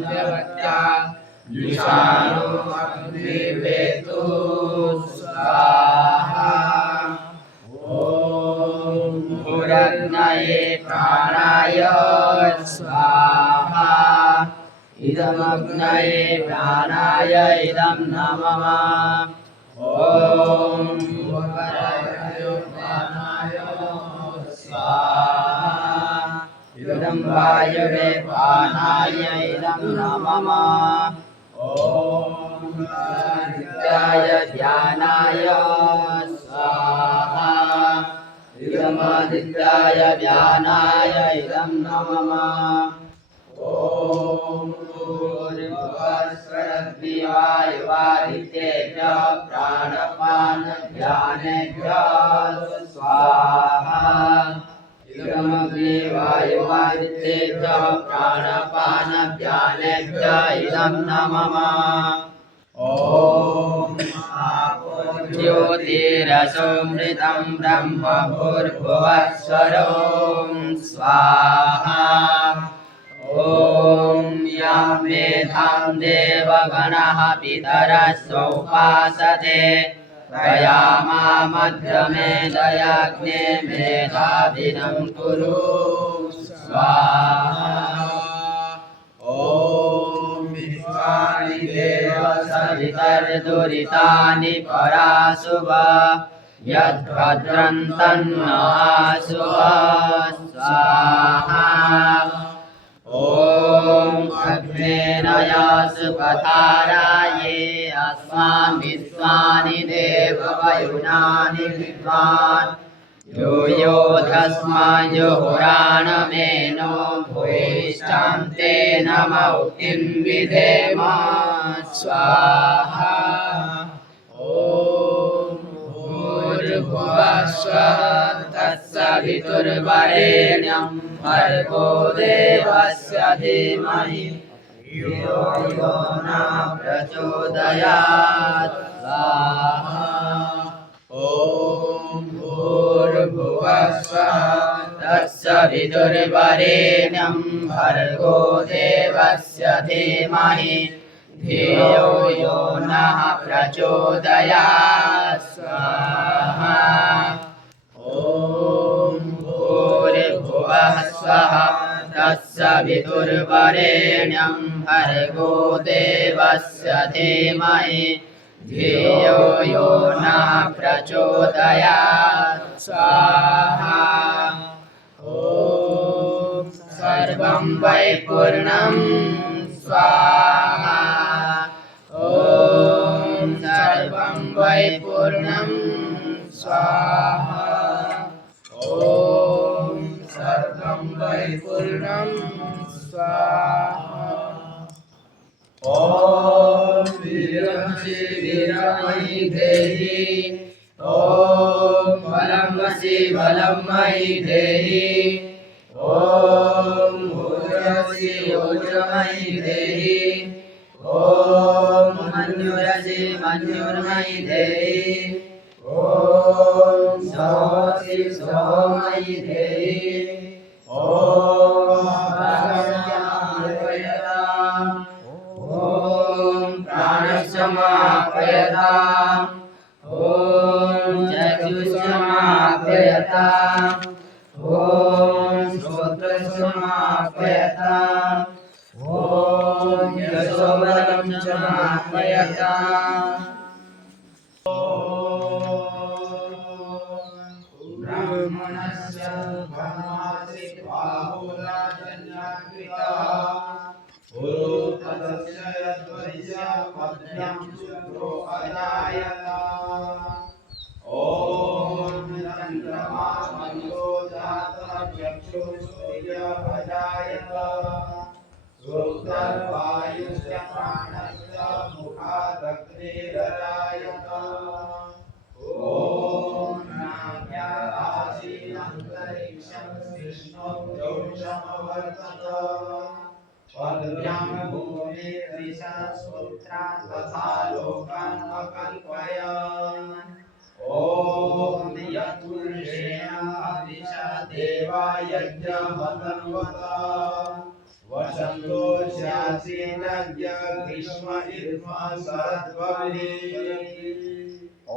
देवत्या जुषाणो अग्निवेतु स्वाहा। ओम भूरग्नये प्राणाय स्वाहा। इदमग्नये प्राणाय इदं नमः। ओम भूर्भुवस्सुः प्राणाय स्वाहा। इदं वायुवे प्राणाय इदं नमः। ओम आदित्याय ध्यानाय स्वाहा। इदमादित्याय ध्यानाय इदं नमः। ओम भूर्भुवस्सुरग्निवायुवादित्येभ्यः प्राणपानव्यानेभ्यः स्वाहा। इदमग्निवायुवादित्येभ्यः प्राणपानव्यानेभ्यः इदं नमः। ओम आपो ज्योतिरसोमृतं ब्रह्म भूर्भुवस्सुरों स्वाहा। ओम यं मेधां देवगणः पितरः सोपासते प्रयामामध्यमेधयाग्ने मेधाविनं कुरु स्वाहा। ओम विश्वानि देव सवितर्दुरितानि पराशुभ यद्भद्रं तन्नः स्वाहा। ओम अग्नेनयासु पथाराये अस्मान् विश्वानि देव वयुनानि विद्वान् यो यो धस्मायुहुराणमेनो भूयिष्ठां ते नमौतिं विधेम स्वाहा। ओम भूर्भुवस्सुः तत्सवितुर्वरेण्यं भर्गो देवस्य धीमहि धियो यो नः प्रचोदयात् स्वाहा। ओम भूर्भुवस्सुः तत्सवितुर्वरेण्यं भर्गो देवस्य धीमहि धियो यो नः प्रचोदयात् स्वाहा। ओम भूर्भुवस्सुः तत्सवितुर्वरेण्यं भर्गो देवस्य धीमहि धियो यो नः प्रचोदयात् स्वाहा। ओम सर्वं वै पूर्णं स्वाहा। ओम सर्वं वै पूर्णं स्वाहा। ओम सर्वं वै पूर्णं स्वाहा। ओम वीरमसि वीरमयि देहि। ओम बलमसि बलं मयि देहि। ओम ऊर्जमसि ऊर्जमयि देहि। ओम मन्युरसि मन्युर्मयि देहि। ओम सौमसि सौमयि देहि। ओम प्राणस्यमापयताम्। ओम प्राणस्यमापयताम्। ओम चक्षुस्यमापयताम्। ओम श्रोत्रस्यमापयताम्। ओम यशोबलं समापयताम्। ब्राह्मणस्य ब्रह्मासि बाहुराजन्याकृतः पुरोतस्य यद्वैस्य पद्भ्यां शुक्रो अजायत। ओम चन्द्रमा मन्यो जातः चक्षुः सूर्यः अजायत। श्रोत्रर्वायुश्च प्राणश्च मुखादग्निरजायत। ओम नाभ्यासीनन्तरिक्षं विष्णौ जोषमवर्तत। पद्भ्यां भूमिर्दिशा श्रोत्रा तथा लोकान् अकल्पयन्। ओम यत्पुरुषेण दिशा देवा यज्ञमतन्वत। वसन्तो स्यासीनज्ञ ग्रीष्म इर्म शरद्वल्ली ॐ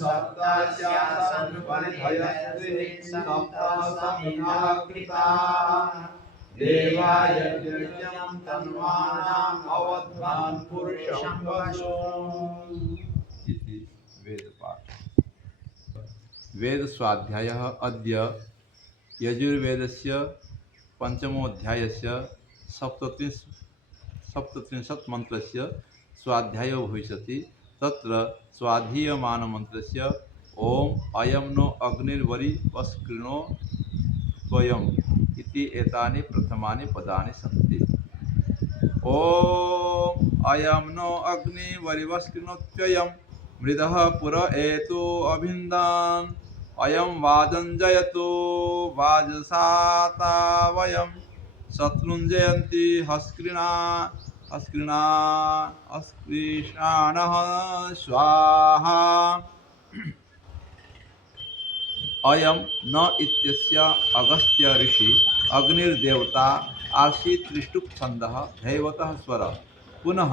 सप्तस्यासन् परिधयस्त्रि सप्तसमिधा कृता देवाय यज्ञं तन्वानाम् अवध्वान् पुरुषं वसु। इति वेदपाठ। वेद स्वाध्यायः अद्य यजुर्वेदस्य पंचमोऽध्यायस्य सप्तत्रिंशत् मन्त्रस्य स्वाध्यायो भविष्यति। तत्र स्वाधीयमानमन्त्रस्य ओम अयं नो अग्निर्वरिवस्कृणो त्वयम् इति एतानि प्रथमानि पदानि सन्ति। ओम अयं नो अग्निर्वरिवस्कृणो त्वयम् मृदः पुर एतो अभिन्दान् अयं वाजञ्जयतो वाजसाता वयं शत्रुञ्जयन्ति हस्कृणानः स्वाहा अयं न इत्यस्य अगस्त्य ऋषि अग्निर्देवता आसीत् त्रिष्टुप् छन्दः दैवतः स्वर पुनः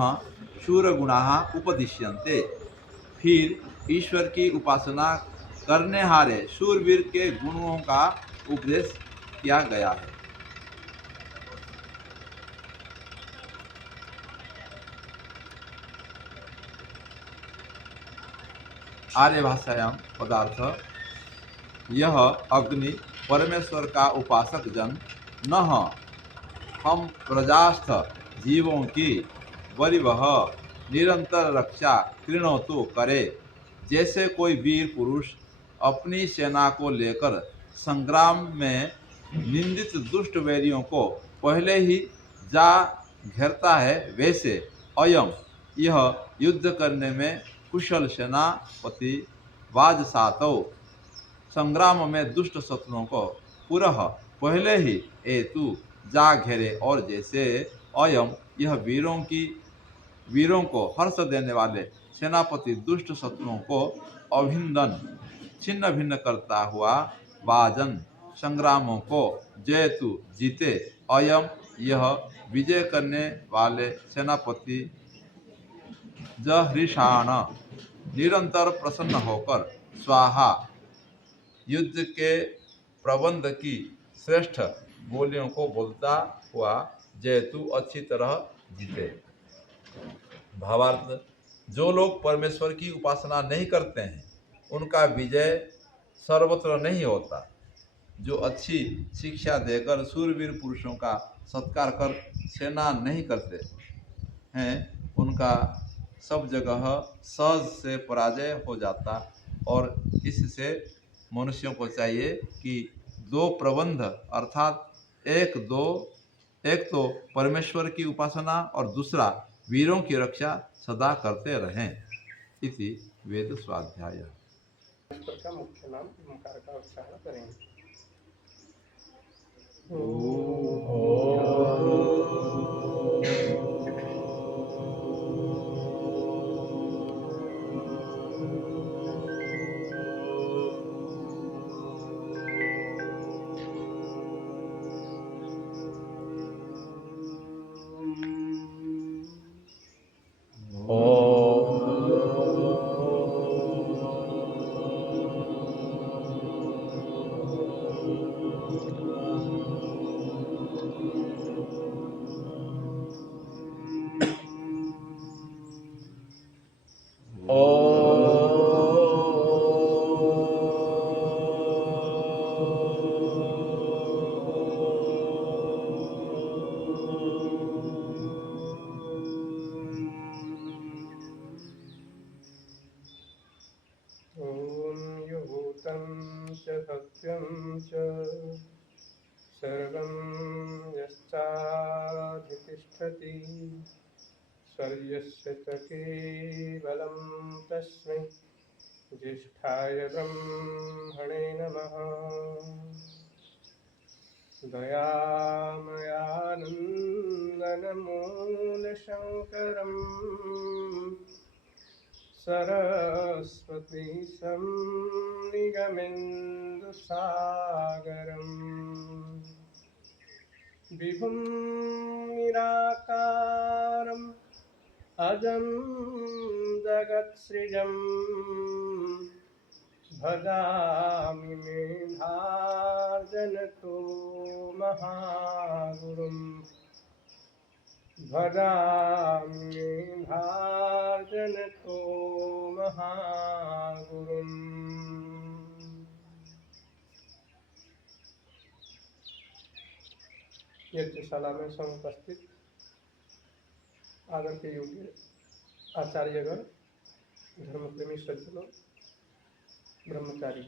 शूरगुणाः उपदिश्यन्ते। फिर ईश्वर की उपासना करने हारे शूरवीर के गुणों का उपदेश किया गया है। आर्य भाषायां पदार्थ यह अग्नि परमेश्वर का उपासक जन न हम प्रजास्थ जीवों की वरिवह निरंतर रक्षा कृणो तो करे। जैसे कोई वीर पुरुष अपनी सेना को लेकर संग्राम में निंदित दुष्ट वैरियों को पहले ही जा घेरता है, वैसे अयम यह युद्ध करने में कुशल सेनापति वाजसातौ संग्राम में दुष्ट शत्रुओं को पुरः पहले ही एतु जा घेरे और जैसे अयम यह वीरों को हर्ष देने वाले सेनापति दुष्ट शत्रुओं को अभिनंदन छिन्न भिन्न करता हुआ वाजन संग्रामों को जयतु जीते अयम यह विजय करने वाले सेनापति जहृषाण निरंतर प्रसन्न होकर स्वाहा युद्ध के प्रबंध की श्रेष्ठ बोलियों को बोलता हुआ जयतु अच्छी तरह जीते। भावार्थ जो लोग परमेश्वर की उपासना नहीं करते हैं उनका विजय सर्वत्र नहीं होता। जो अच्छी शिक्षा देकर शूरवीर पुरुषों का सत्कार कर सेना नहीं करते हैं उनका सब जगह सहज से पराजय हो जाता। और इससे मनुष्यों को चाहिए कि दो प्रबंध अर्थात एक तो परमेश्वर की उपासना और दूसरा वीरों की रक्षा सदा करते रहें। इति वेद स्वाध्याय। ईश्वर का मुख्य नाम ओंकार का उच्चारण करेंगे। सत्यं च सर्वं यश्चाधितिष्ठति स्वर्यस्य च केवलं तस्मै ज्येष्ठाय ब्रह्मणे नमः। दयामयानन्दनमूलशङ्करम् सरस्वती संनिगमेन्दुसागरम् विभुं निराकारम् अजं जगत्सृजं भजामि मेधार्जनतो महागुरुं भजामि मेधार्जनतो महागुरुम्। यज्ञशाला में समुपस्थित आदर के योग्य आचार्यगण, धर्मप्रेमी सज्जनों, ब्रह्मचारी,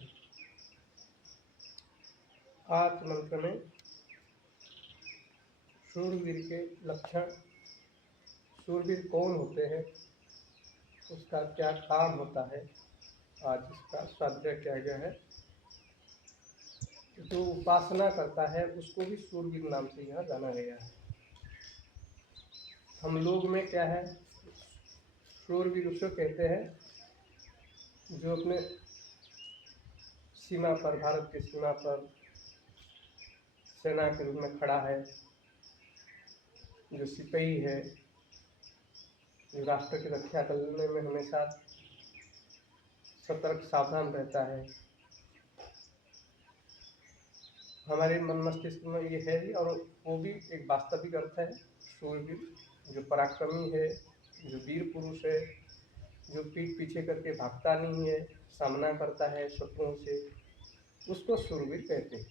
आज मंत्र में शूरवीर के लक्षण, शूरवीर कौन होते हैं, उसका क्या काम होता है, आज इसका स्वाध्याय किया गया है। जो उपासना करता है उसको भी शूरवीर नाम से यहाँ जाना गया है। हम लोग में क्या है, शूरवीर उसको कहते हैं जो अपने सीमा पर, भारत की सीमा पर सेना के रूप में खड़ा है, जो सिपाही है, जो राष्ट्र की रक्षा करने में हमेशा सतर्क सावधान रहता है। हमारे मन मस्तिष्क में ये है ही, और वो भी एक वास्तविक अर्थ है। शूरवीर जो पराक्रमी है, जो वीर पुरुष है, जो पीठ पीछे करके भागता नहीं है, सामना करता है शत्रुओं से, उसको शूरवीर कहते हैं।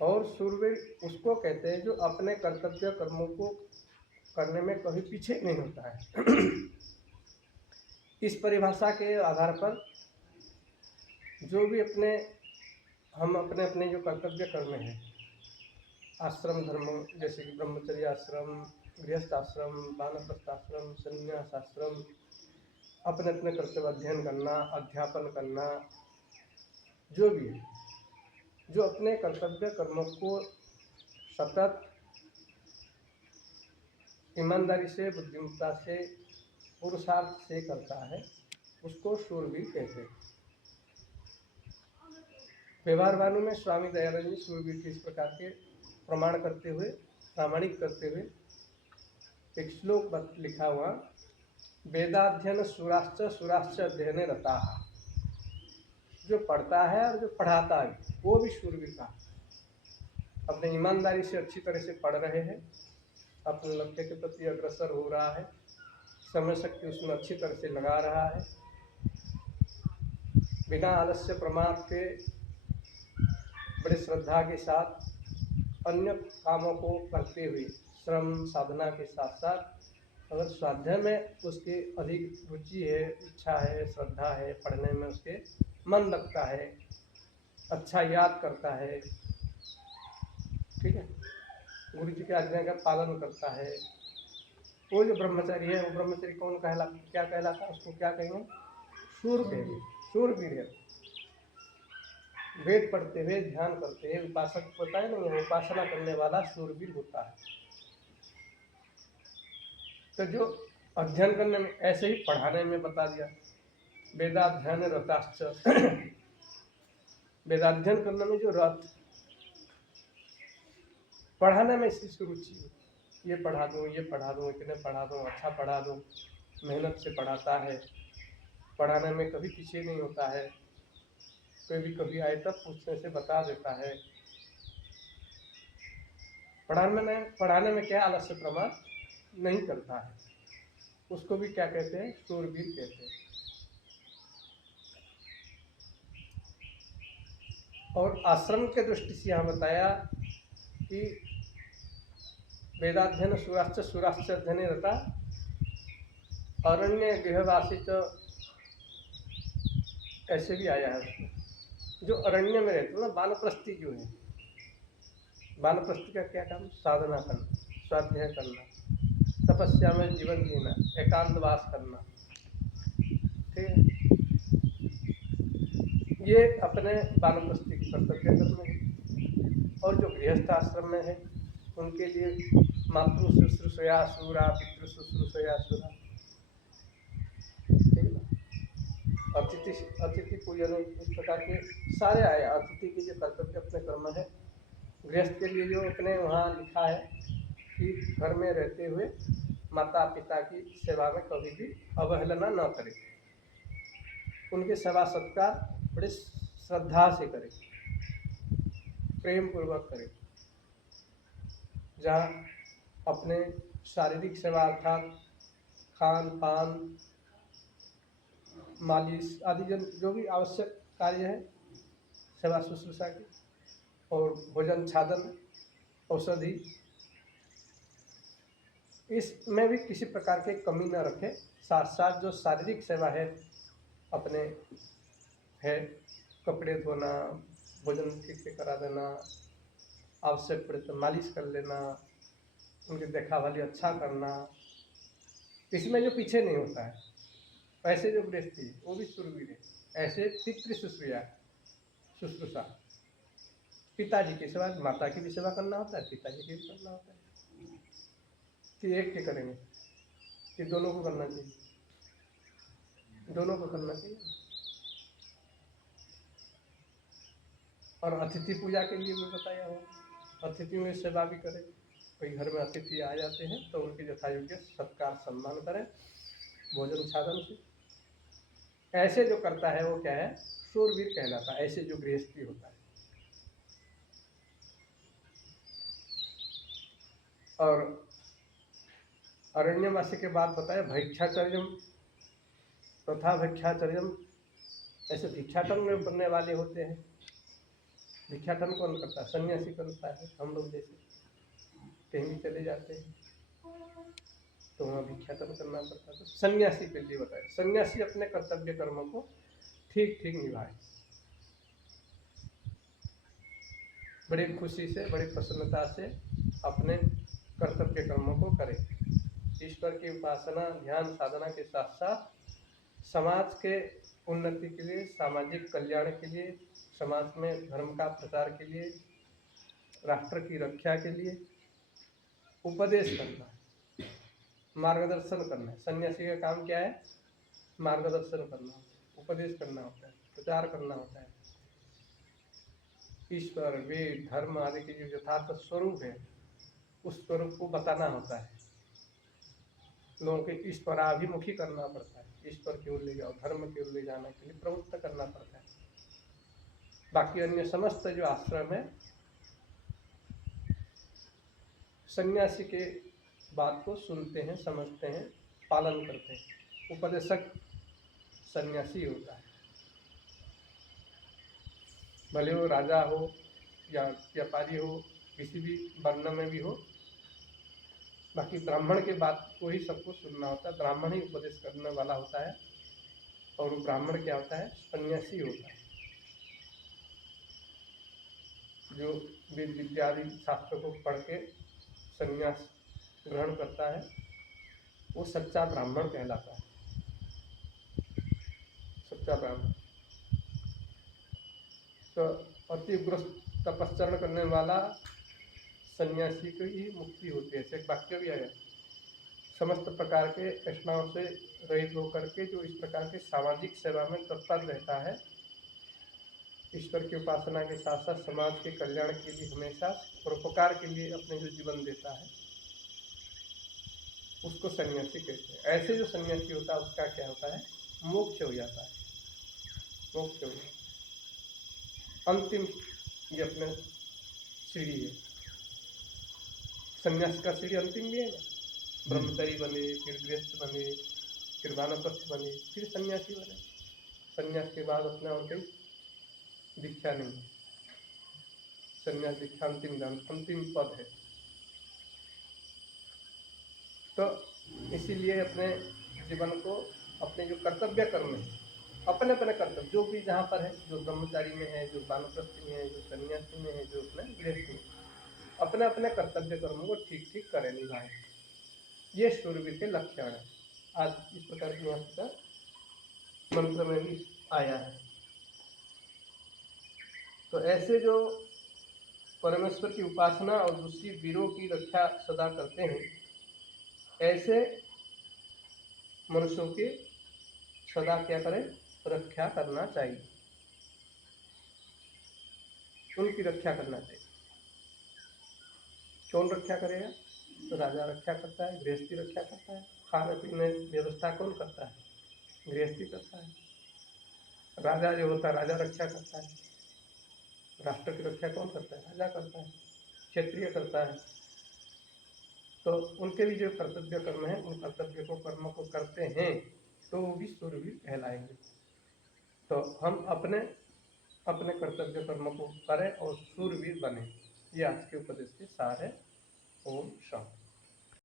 और शूरवीर उसको कहते हैं जो अपने कर्तव्य कर्मों को करने में कभी पीछे नहीं होता है। इस परिभाषा के आधार पर जो भी हम अपने जो कर्तव्य कर्म हैं, आश्रम धर्म जैसे कि ब्रह्मचर्य आश्रम, गृहस्थ आश्रम, वानप्रस्थ आश्रम, संन्यास आश्रम, अपने अपने कर्तव्य अध्ययन करना, अध्यापन करना, जो भी है, जो अपने कर्तव्य कर्मों को सतत ईमानदारी से, बुद्धिमत्ता से, पुरुषार्थ से करता है, उसको शूरवीर कहते हैं। व्यवहार वाणों में स्वामी दयानंद जी शूरवीर के इस प्रकार के प्रमाण करते हुए, प्रामाणिक करते हुए एक श्लोक लिखा हुआ, वेदाध्ययन सुराश्च सुराश्च अध्ययने रता। जो पढ़ता है और जो पढ़ाता है वो भी शूरवीर का, अपने ईमानदारी से अच्छी तरह से पढ़ रहे हैं, अपने लक्ष्य के प्रति अग्रसर हो रहा है, समय शक्ति उसमें अच्छी तरह से लगा रहा है, बिना आलस्य प्रमाद के बड़े श्रद्धा के साथ अन्य कामों को करते हुए, श्रम साधना के साथ साथ अगर स्वाध्याय में उसकी अधिक रुचि है, इच्छा है, श्रद्धा है, पढ़ने में उसके मन लगता है, अच्छा याद करता है, ठीक है, गुरु जी की आज्ञा का पालन करता है, वो जो ब्रह्मचारी है, वो ब्रह्मचारी कौन क्या कहलाता है, उसको क्या कहेंगे, शूरवीर, शूरवीर है। वेद पढ़ते हुए, ध्यान करते हुए, उपासक होता है ना, उपासना करने वाला शूरवीर होता है। तो जो अध्ययन करने में, ऐसे ही पढ़ाने में बता दिया, वेदाध्ययन रताश्च, वेदाध्ययन करने में जो रत, पढ़ाने में इसकी रुचि, ये पढ़ा दूँ, ये पढ़ा दूँ, इतने पढ़ा दूँ, अच्छा पढ़ा दूँ, मेहनत से पढ़ाता है, पढ़ाने में कभी पीछे नहीं होता है, कोई भी कभी आए तब पूछने से बता देता है। पढ़ाने में क्या आलस्य प्रमाण नहीं करता है, उसको भी क्या कहते हैं, शूरवीर कहते हैं। और आश्रम के दृष्टि से यहाँ बताया कि वेदाध्ययन सुराश्च सुराश्च अध्ययने रता, अरण्य गृहवासित, ऐसे भी आया है उसमें, जो अरण्य में रहते हो ना, वानप्रस्थी जो है, वानप्रस्थी का क्या काम, साधना करना, स्वाध्याय करना, तपस्या में जीवन जीना, एकांतवास करना, ठीक है, ये अपने वानप्रस्थी की कर्तव्य कर्म। और जो गृहस्थ आश्रम में है उनके लिए मातृ शुश्रूषया सूरा, पितृ शुश्रूषया सूरा, ठीक है। अतिथि अतिथि पूजन, इस प्रकार के सारे आए। अतिथि के जो कर्तव्य अपने कर्म है, गृहस्थ के लिए जो अपने वहाँ लिखा है कि घर में रहते हुए माता पिता की सेवा में कभी भी अवहेलना न करें, उनके सेवा सत्कार बड़े श्रद्धा से करें, प्रेम पूर्वक करें। जहाँ अपने शारीरिक सेवा अर्थात खान पान, मालिश आदि जो भी आवश्यक कार्य है सेवा शुश्रूषा की, और भोजन छादन, औषधि, इसमें भी किसी प्रकार की कमी न रखे। साथ साथ जो शारीरिक सेवा है अपने है, कपड़े धोना, भोजन ठीक से करा देना, आवश्यक पड़े तो मालिश कर लेना, उनकी देखभाली अच्छा करना, इसमें जो पीछे नहीं होता है। ऐसे जो गृहस्थी है वो भी शूरवीर है। ऐसे पितृ शुश्रूषा, पिताजी की सेवा, माता की भी सेवा करना होता है, पिताजी की भी करना होता है। कि एक के करेंगे, कि दोनों को करना चाहिए, दोनों को करना चाहिए। और अतिथि पूजा के लिए भी बताया हो, अतिथियों की सेवा भी करें। कोई घर में अतिथि आ जाते हैं तो उनके यथायोग्य सत्कार सम्मान करें भोजन साधन से। ऐसे जो करता है वो क्या है, शूरवीर कहलाता है। ऐसे जो गृहस्थी होता है। और अरण्यवासी के बाद बताया भिक्षाचर्यम तथा भिक्षाचर्यम। ऐसे भिक्षाटन में बनने वाले होते हैं। भिक्षाटन कौन करता है, सन्यासी करता है। हम लोग जैसे कहीं भी चले जाते हैं तो वहाँ भिक्षाटन करना पड़ता है। तो सन्यासी के लिए बताया, सन्यासी अपने कर्तव्य कर्मों को ठीक ठीक निभाए, बड़ी खुशी से, बड़ी प्रसन्नता से अपने कर्तव्य कर्मों को करे। ईश्वर की उपासना ध्यान साधना के साथ साथ समाज के उन्नति के लिए, सामाजिक कल्याण के लिए, समाज में धर्म का प्रचार के लिए, राष्ट्र की रक्षा के लिए उपदेश करना, मार्गदर्शन करना है। सन्यासी का काम क्या है, मार्गदर्शन करना, उपदेश करना होता है, प्रचार करना होता है। ईश्वर, वेद, धर्म आदि के जो यथार्थ स्वरूप है उस स्वरूप को बताना होता है। लोगों के ईश्वराभिमुखी करना पड़ता है, ईश्वर की ओर ले जाओ, धर्म की ओर ले जाने के लिए प्रवृत्त करना पड़ता है। बाकी अन्य समस्त जो आश्रम है सन्यासी के बात को सुनते हैं, समझते हैं, पालन करते हैं। उपदेशक सन्यासी होता है, भले वो राजा हो या व्यापारी हो, किसी भी वर्ण में भी हो। बाकी ब्राह्मण के बात को ही सबको सुनना होता है, ब्राह्मण ही उपदेश करने वाला होता है। और वो ब्राह्मण क्या होता है, सन्यासी होता है, जो वेद विद्या आदि शास्त्र को पढ़ के संन्यास ग्रहण करता है, वो सच्चा ब्राह्मण कहलाता है। सच्चा ब्राह्मण तो अति उग्र तपस्या करने वाला सन्यासी की ही मुक्ति होती है। ऐसे वाक्य भी आया, समस्त प्रकार के तृष्णाओं से रहित होकर के जो इस प्रकार के सामाजिक सेवा में तत्पर रहता है, ईश्वर की उपासना के साथ साथ समाज के कल्याण के लिए हमेशा परोपकार के लिए अपने जो जीवन देता है उसको सन्यासी कहते हैं। ऐसे जो सन्यासी होता है उसका क्या होता है, मोक्ष हो जाता है, मोक्ष हो जाता है। अंतिम ये अपने सीढ़ी है, सन्यास का सीढ़ी अंतिम भी है ना। ब्रह्मचारी बने, फिर गृहस्थ बने, फिर वानप्रस्थ बने, फिर सन्यासी बने। सन्यास के बाद अपना और कोई दीक्षा नहीं, सन्यास दीक्षा अंतिम पद है। तो इसीलिए अपने जीवन को, अपने जो कर्तव्य कर्म है, अपने अपने कर्तव्य जो भी जहाँ पर है, जो ब्रह्मचारी में है, जो वानप्रस्थ में है, जो सन्यासी में है, जो अपने गृहस्थ में, अपने अपने कर्तव्य कर्मों को ठीक ठीक करें, निभाएं। ये शूरवीर के लक्षण है। आज इस प्रकार की यहाँ का मंत्र में भी आया है। तो ऐसे जो परमेश्वर की उपासना और दूसरी वीरों की रक्षा सदा करते हैं, ऐसे मनुष्यों की सदा क्या करें, रक्षा करना चाहिए, उनकी रक्षा करना चाहिए। कौन रक्षा करेगा? तो राजा रक्षा करता है, गृहस्थी रक्षा करता है। खाने पीने व्यवस्था कौन करता है? गृहस्थी करता है। राजा जो होता है, राजा रक्षा करता है। राष्ट्र की रक्षा कौन करता है? राजा करता है, क्षत्रिय करता है। तो उनके भी जो कर्तव्य कर्म है, उन कर्तव्य को कर्म को करते हैं तो वो भी शूरवीर कहलाएंगे। तो हम अपने अपने कर्तव्य कर्म को करें और शूरवीर बने। ये आज के उपदेश के सार है। ओम शांति।